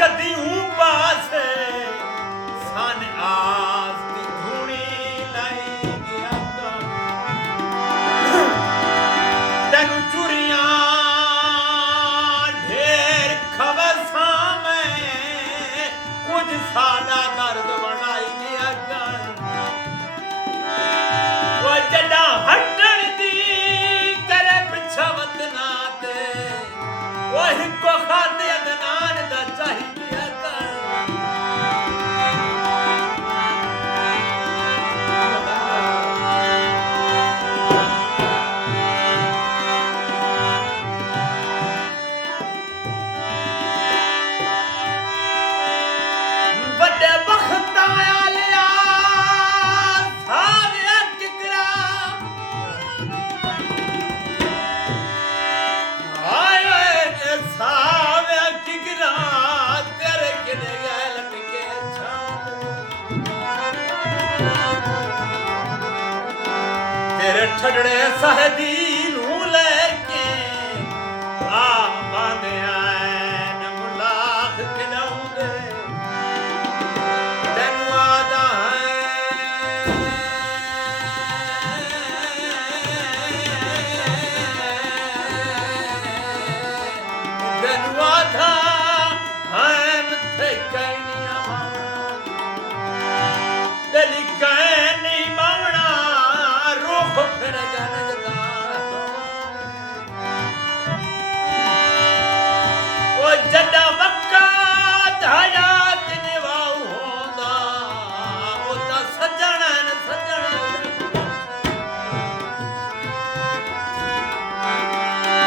कदियूं पासे सन आस दी धूनी लाई गया तेनू चुरियां ढेर खबर सामें कुछ सादा दर्द बनाई गया वो जड़ा हटण दी करे पिछवत ना दे वो हिको खाते अदनान दा चाहिए छड़े सहदी नू लेके आ बांधे आन मुलाख किनाउंदे तेनू आदा तेनू आदा है मथे कहीं